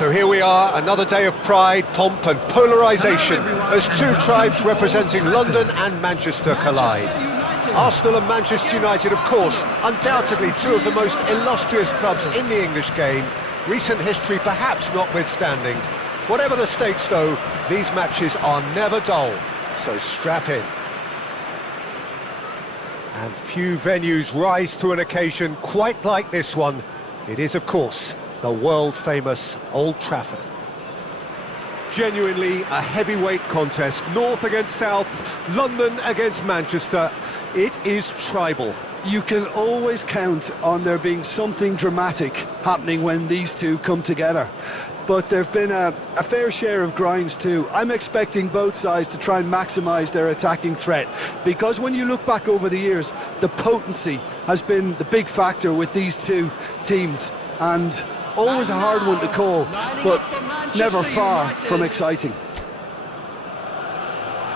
So here we are, another day of pride, pomp and polarisation as two tribes representing London and Manchester collide. Arsenal and Manchester United, of course, undoubtedly two of the most illustrious clubs in the English game, recent history perhaps notwithstanding. Whatever the stakes though, these matches are never dull, so strap in. And few venues rise to an occasion quite like this one. It is, of course, the world-famous Old Trafford. Genuinely a heavyweight contest, north against south, London against Manchester. It is tribal. You can always count on there being something dramatic happening when these two come together. But there have been a fair share of grinds too. I'm expecting both sides to try and maximise their attacking threat, because when you look back over the years, the potency has been the big factor with these two teams, and always a hard one to call, but never far from exciting.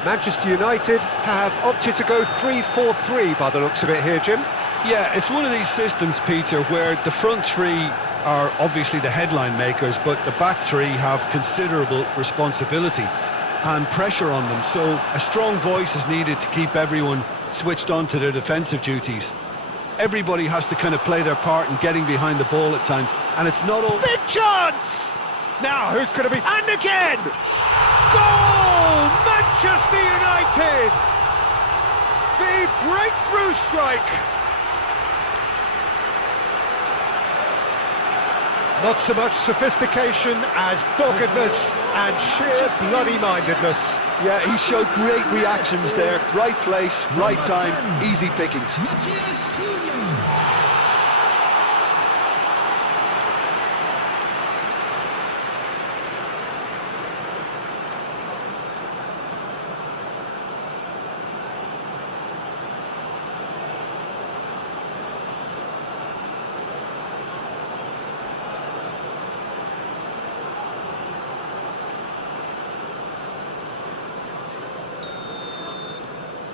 Manchester United have opted to go 3-4-3 by the looks of it here, Jim. Yeah, it's one of these systems, Peter, where the front three are obviously the headline makers, but the back three have considerable responsibility and pressure on them, so a strong voice is needed to keep everyone switched on to their defensive duties. Everybody has to kind of play their part in getting behind the ball at times, and it's not all... Big chance! Now, who's going to be... And again! Goal! Manchester United! The breakthrough strike! Not so much sophistication as doggedness and sheer bloody-mindedness. Yeah, he showed great reactions there. Right place, right time, easy pickings.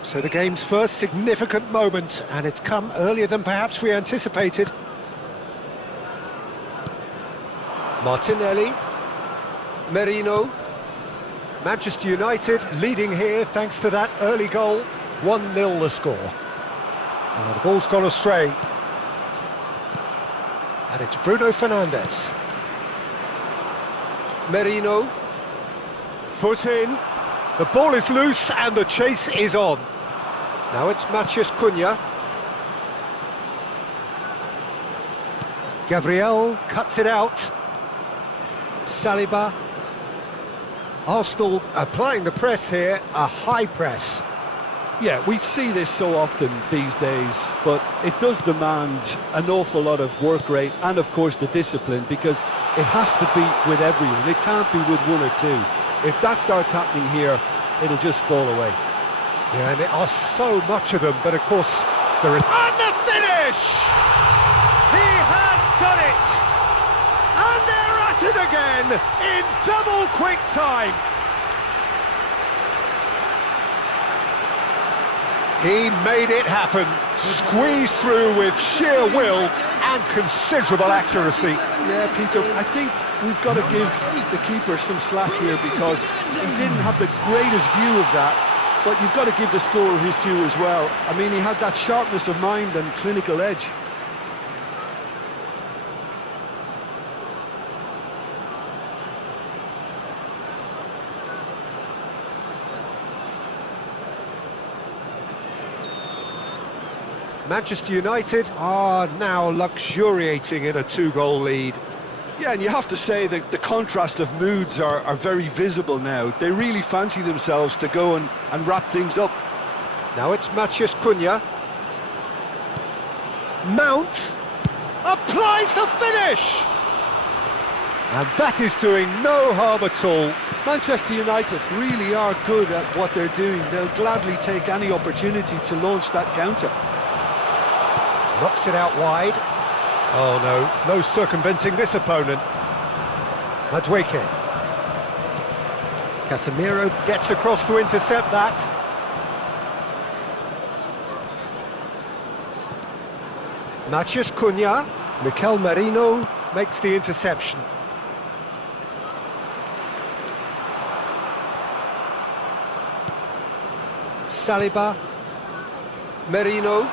So the game's first significant moment, and it's come earlier than perhaps we anticipated. Martinelli, Merino, Manchester United leading here thanks to that early goal, 1-0 the score. And the ball's gone astray. And it's Bruno Fernandes. Merino, foot in, the ball is loose and the chase is on. Now it's Matheus Cunha. Gabriel cuts it out. Saliba. Arsenal applying the press here, a high press. Yeah, we see this so often these days, but it does demand an awful lot of work rate and, of course, the discipline, because it has to be with everyone. It can't be with one or two. If that starts happening here, it'll just fall away. Yeah, and there are so much of them, but of course there is... And the finish! He has done it! And they're at it again in double quick time! He made it happen, squeezed through with sheer will and considerable accuracy. Yeah, Peter, I think we've got to give the keeper some slack here, because he didn't have the greatest view of that. But you've got to give the scorer his due as well. I mean, he had that sharpness of mind and clinical edge. Manchester United are now luxuriating in a two-goal lead. Yeah, and you have to say that the contrast of moods are very visible now. They really fancy themselves to go and wrap things up. Now it's Matheus Cunha. Mount applies the finish! And that is doing no harm at all. Manchester United really are good at what they're doing. They'll gladly take any opportunity to launch that counter. Knocks it out wide. Oh no, no circumventing this opponent. Madueke. Casemiro gets across to intercept that. Matheus Cunha. Mikel Merino makes the interception. Saliba. Merino.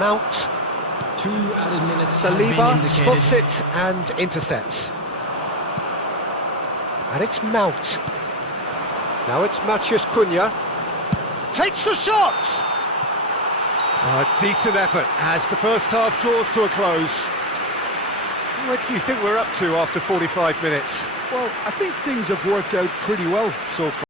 Mount. 2 added minutes have been Saliba indicated. spots it and intercepts. And it's Mount. Now it's Matheus Cunha. Takes the shot! A decent effort as the first half draws to a close. What do you think we're up to after 45 minutes? Well, I think things have worked out pretty well so far.